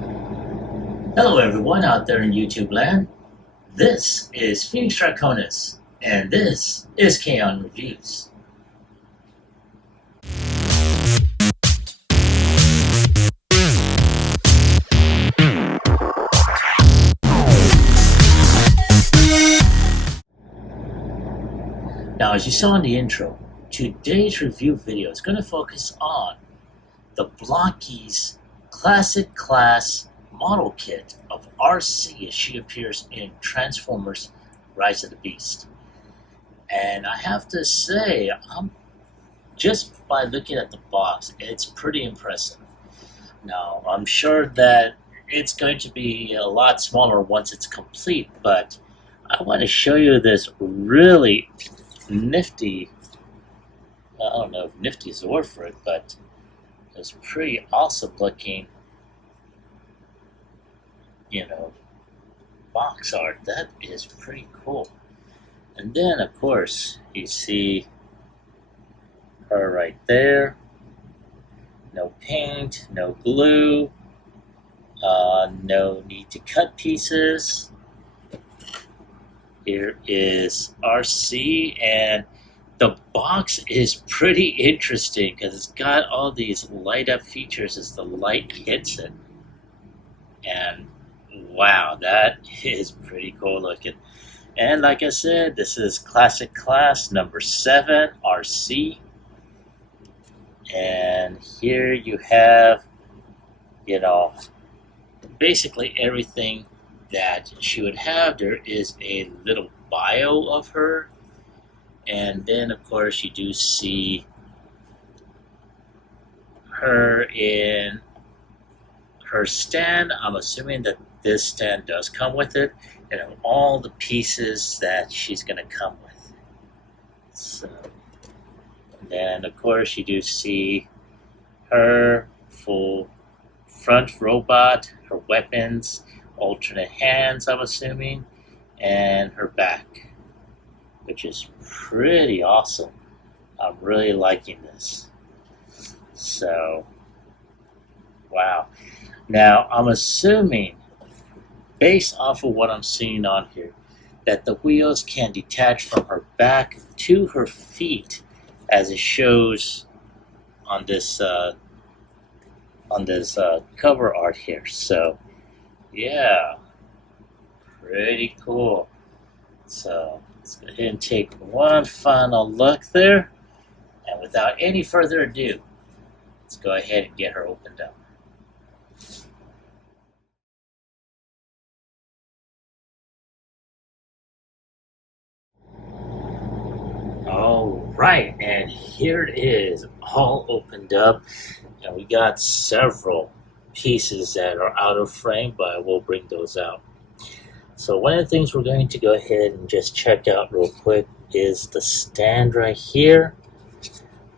Hello everyone out there in YouTube land. This is Phoenix Draconis, and this is Kaon Reviews. Now, as you saw in the intro, today's review video is going to focus on the Bloks Classic Class model kit of Arcee as she appears in Transformers Rise of the Beast. And I have to say, just by looking at the box, it's pretty impressive. Now, I'm sure that it's going to be a lot smaller once it's complete, but I want to show you this really nifty, I don't know if nifty is the word for it, but it's pretty awesome looking, box art. That is pretty cool. And then, of course, you see her right there. No paint, no glue, no need to cut pieces. Here is Arcee, and the box is pretty interesting because it's got all these light up features as the light hits it. And wow, that is pretty cool looking. And like I said, this is Classic Class number 7, Arcee. And here you have, basically everything that she would have. There is a little bio of her. And then, of course, you do see her in her stand. I'm assuming that this stand does come with it, and all the pieces that she's going to come with. So, and then of course you do see her full front robot, her weapons, alternate hands, I'm assuming, and her back, which is pretty awesome. I'm really liking this. So, wow. Now, I'm assuming, based off of what I'm seeing on here, that the wheels can detach from her back to her feet, as it shows on this cover art here. So, yeah, pretty cool. So, let's go ahead and take one final look there, and without any further ado, let's go ahead and get her opened up. Alright, and here it is, all opened up, and we got several pieces that are out of frame, but we'll bring those out. So one of the things we're going to go ahead and just check out real quick is the stand right here.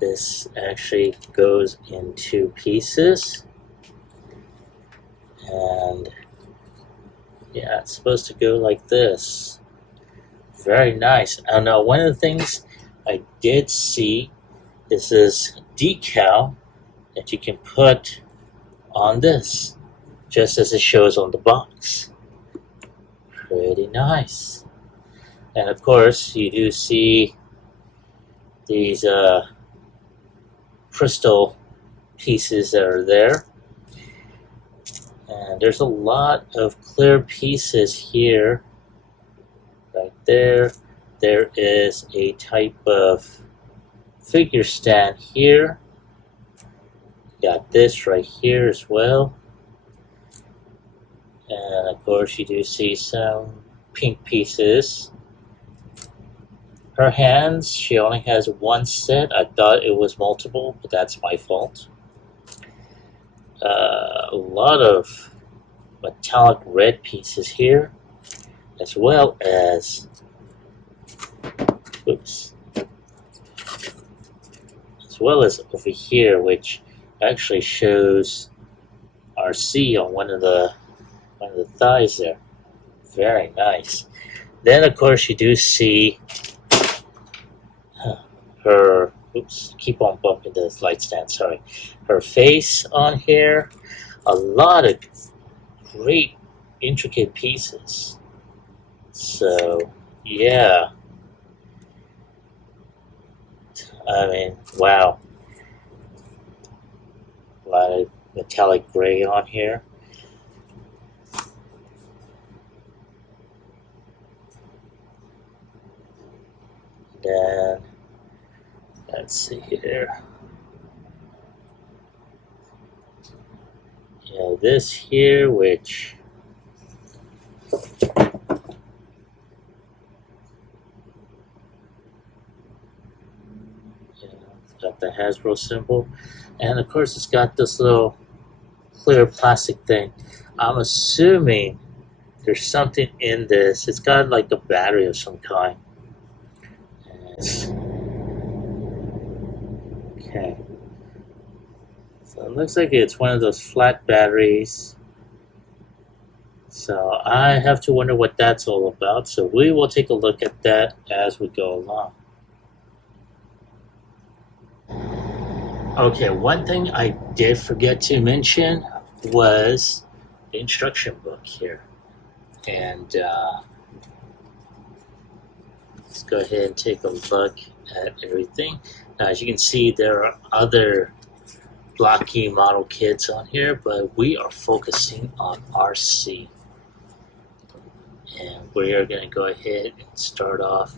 This actually goes in 2 pieces, and yeah, it's supposed to go like this. Very nice. And now one of the things I did see is this decal that you can put on this, just as it shows on the box. Pretty nice. And of course, you do see these crystal pieces that are there. And there's a lot of clear pieces here. Right there. There is a type of figure stand here. Got this right here as well. And of course you do see some pink pieces. Her hands, she only has 1 set. I thought it was multiple, but that's my fault. A lot of metallic red pieces here, as well as over here, which actually shows Arcee on one of the thighs there. Very nice. Then of course you do see her, keep on bumping the light stand, sorry. Her face on here. A lot of great intricate pieces. So yeah, I mean, wow, a lot of metallic gray on here. Then let's see here. Yeah, this here, which it's got the Hasbro symbol, and of course it's got this little clear plastic thing. I'm assuming there's something in this. It's got like a battery of some kind. Okay. So it looks like it's one of those flat batteries. So I have to wonder what that's all about. So we will take a look at that as we go along. Okay, one thing I did forget to mention was the instruction book here. And let's go ahead and take a look at everything. Now, as you can see, there are other blocky model kits on here, but we are focusing on Arcee. And we are going to go ahead and start off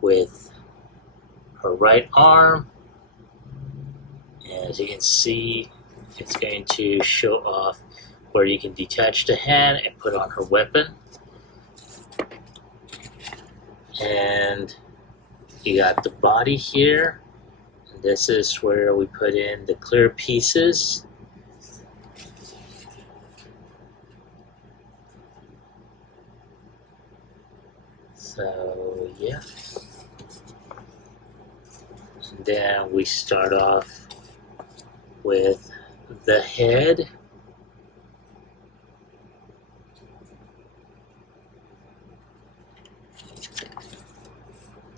with her right arm. And as you can see, it's going to show off where you can detach the hand and put on her weapon. And you got the body here. And this is where we put in the clear pieces. So yeah. And then we start off with the head.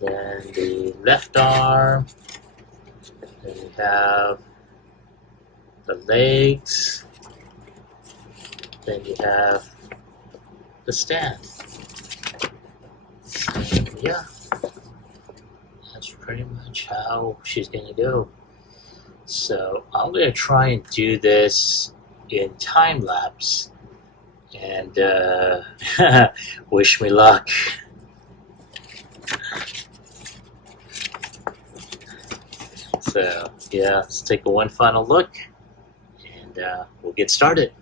Then the left arm. Then you have the legs. Then you have the stand. So, yeah, that's pretty much how she's gonna go. So I'm gonna try and do this in time lapse, and wish me luck. So yeah, let's take one final look, and we'll get started.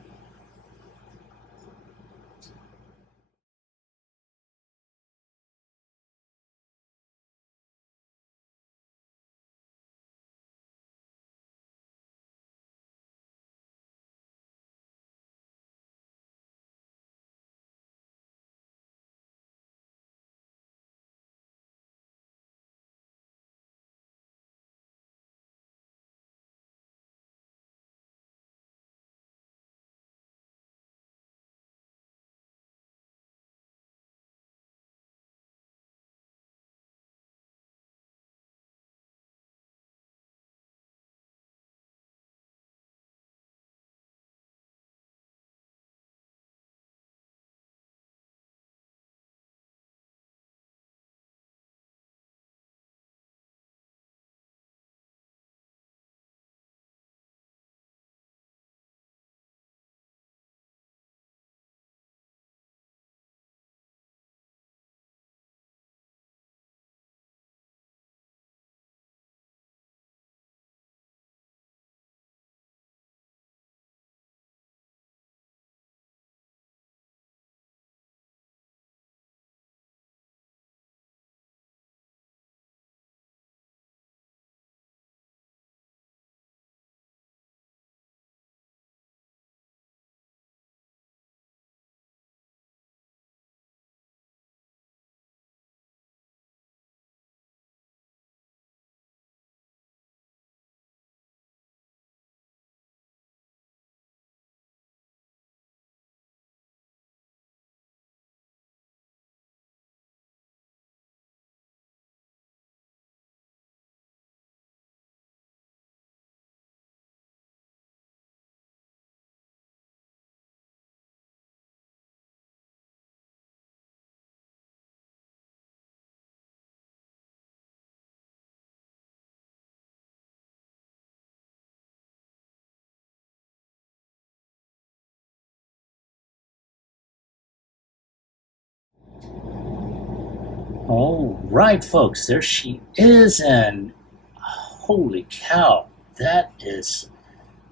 All right, folks, there she is, and holy cow, that is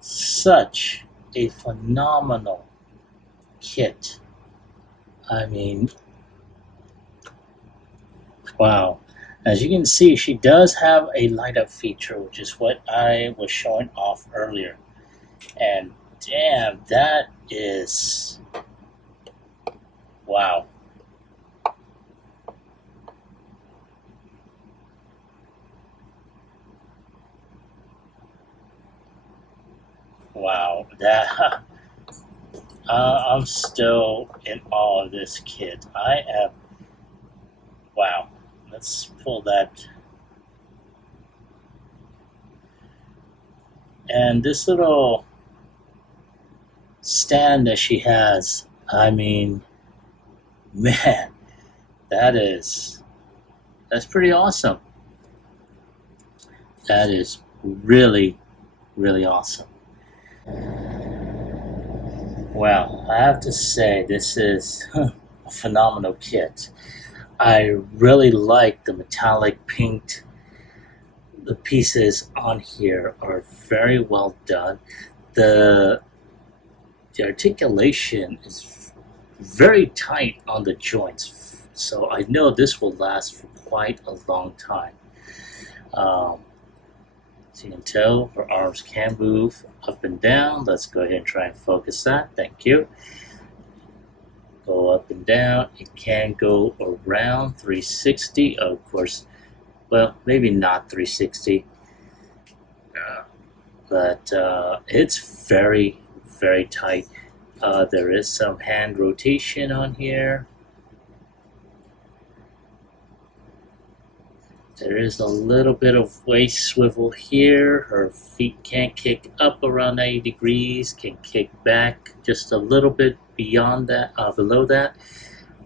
such a phenomenal kit. I mean, wow. As you can see, she does have a light up feature, which is what I was showing off earlier. And damn, that is, wow. Wow, that I'm still in awe of this kit. I am, wow. Let's pull that. And this little stand that she has, I mean, man, that's pretty awesome. That is really, really awesome. Well, I have to say, this is a phenomenal kit. I really like the metallic pink. The pieces on here are very well done. The articulation is very tight on the joints, so I know this will last for quite a long time. So you can tell her arms can move up and down. Let's go ahead and try and focus that. Thank you. Go up and down. It can go around 360. Of course, well, maybe not 360. But it's very, very tight. There is some hand rotation on here. There is a little bit of waist swivel here. Her feet can kick up around 90 degrees, can kick back just a little bit beyond that, below that.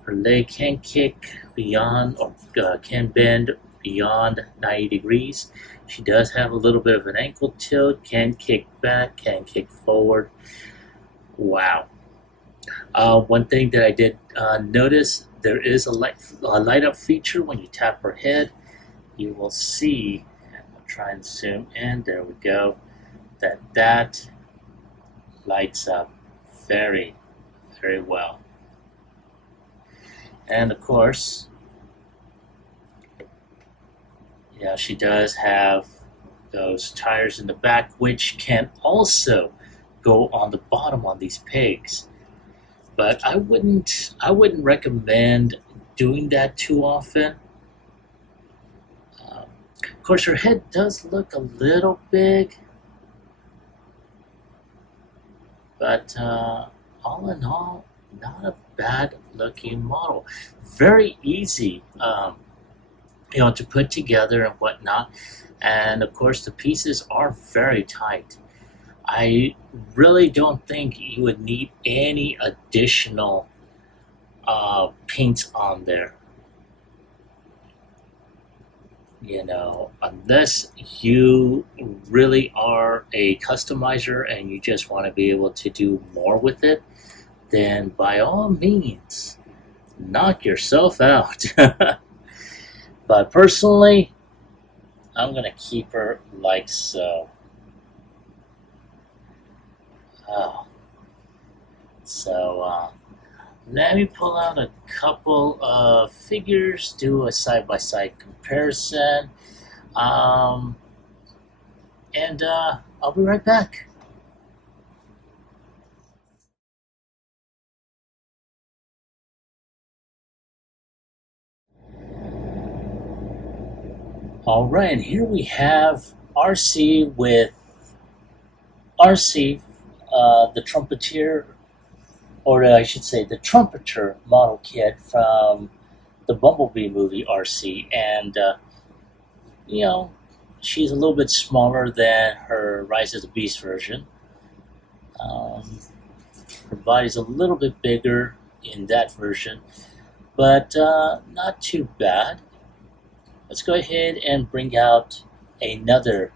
Her leg can kick beyond, or can bend beyond 90 degrees. She does have a little bit of an ankle tilt, can kick back, can kick forward. Wow. One thing that I did notice, there is a light up feature when you tap her head. You will see, I'll try and zoom in, there we go, that lights up very, very well. And of course, yeah, she does have those tires in the back, which can also go on the bottom on these pegs. But I wouldn't recommend doing that too often. Of course, her head does look a little big, but all in all, not a bad looking model. Very easy, to put together and whatnot. And of course, the pieces are very tight. I really don't think you would need any additional paint on there. Unless you really are a customizer and you just want to be able to do more with it, then by all means, knock yourself out. But personally, I'm going to keep her like so. Oh. So, let me pull out a couple of figures, do a side-by-side comparison, and I'll be right back. All right, and here we have Arcee with Arcee, the trumpeter, or I should say the trumpeter model kit from the Bumblebee movie Arcee. And, she's a little bit smaller than her Rise of the Beast version. Her body's a little bit bigger in that version, but not too bad. Let's go ahead and bring out another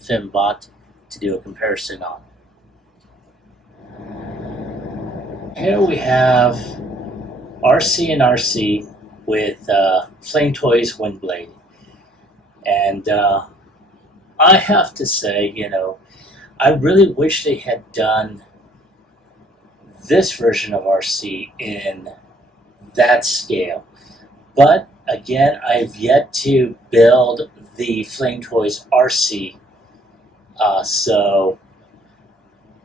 Fembot to do a comparison on. Here we have Arcee and Arcee with Flame Toys Windblade. And I have to say, I really wish they had done this version of Arcee in that scale. But again, I've yet to build the Flame Toys Arcee, so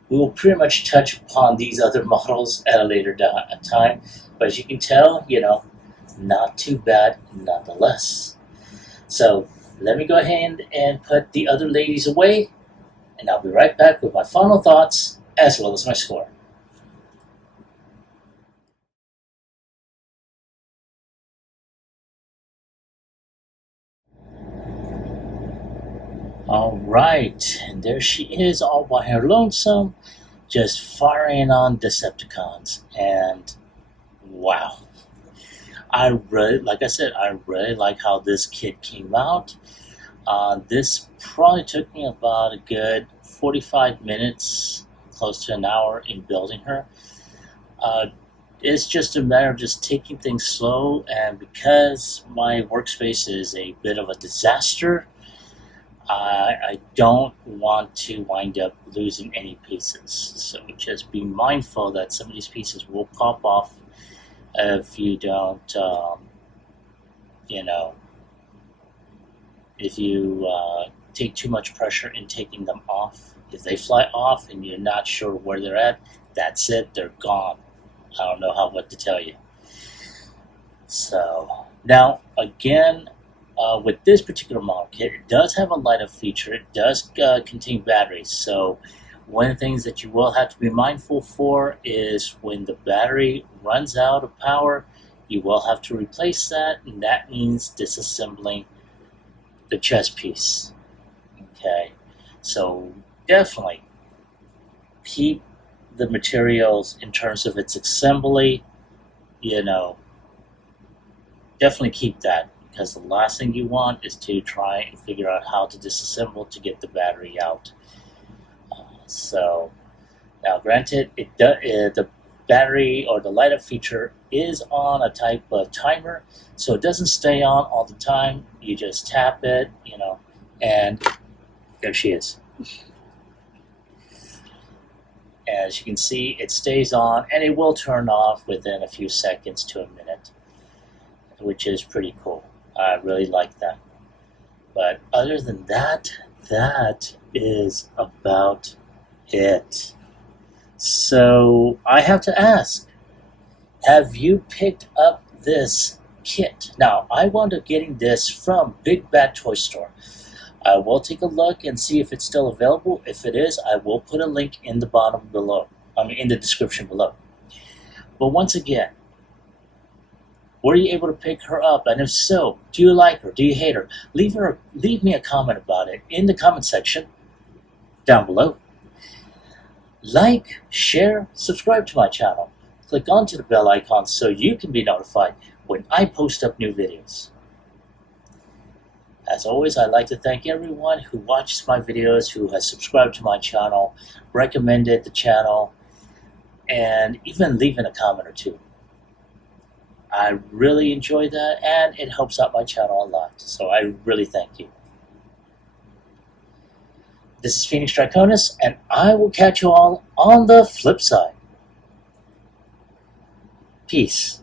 we will pretty much touch upon these other models at a later time. But as you can tell, not too bad nonetheless. So let me go ahead and put the other ladies away, and I'll be right back with my final thoughts as well as my score. All right, and there she is all by her lonesome, just firing on Decepticons. And wow, like I said, I really like how this kit came out. This probably took me about a good 45 minutes, close to an hour in building her. It's just a matter of just taking things slow, and because my workspace is a bit of a disaster, I don't want to wind up losing any pieces. So just be mindful that some of these pieces will pop off if you don't, if you take too much pressure in taking them off. If they fly off and you're not sure where they're at, that's it, they're gone. I don't know what to tell you. So now again, with this particular model kit, it does have a light-up feature. It does contain batteries. So one of the things that you will have to be mindful for is when the battery runs out of power, you will have to replace that, and that means disassembling the chest piece. Okay, so definitely keep the materials in terms of its assembly, definitely keep that, because the last thing you want is to try and figure out how to disassemble to get the battery out. So now granted, the battery or the light up feature is on a type of timer, so it doesn't stay on all the time. You just tap it, and there she is. As you can see, it stays on, and it will turn off within a few seconds to a minute, which is pretty cool. I really like that. But other than that, that is about it. So I have to ask, have you picked up this kit? Now, I wound up getting this from Big Bad Toy Store. I will take a look and see if it's still available. If it is, I will put a link in the bottom below, in the description below. But once again, were you able to pick her up? And if so, do you like her? Do you hate her? Leave me a comment about it in the comment section down below. Like, share, subscribe to my channel. Click onto the bell icon so you can be notified when I post up new videos. As always, I'd like to thank everyone who watches my videos, who has subscribed to my channel, recommended the channel, and even leaving a comment or two. I really enjoy that, and it helps out my channel a lot. So I really thank you. This is Phoenix Draconis, and I will catch you all on the flip side. Peace.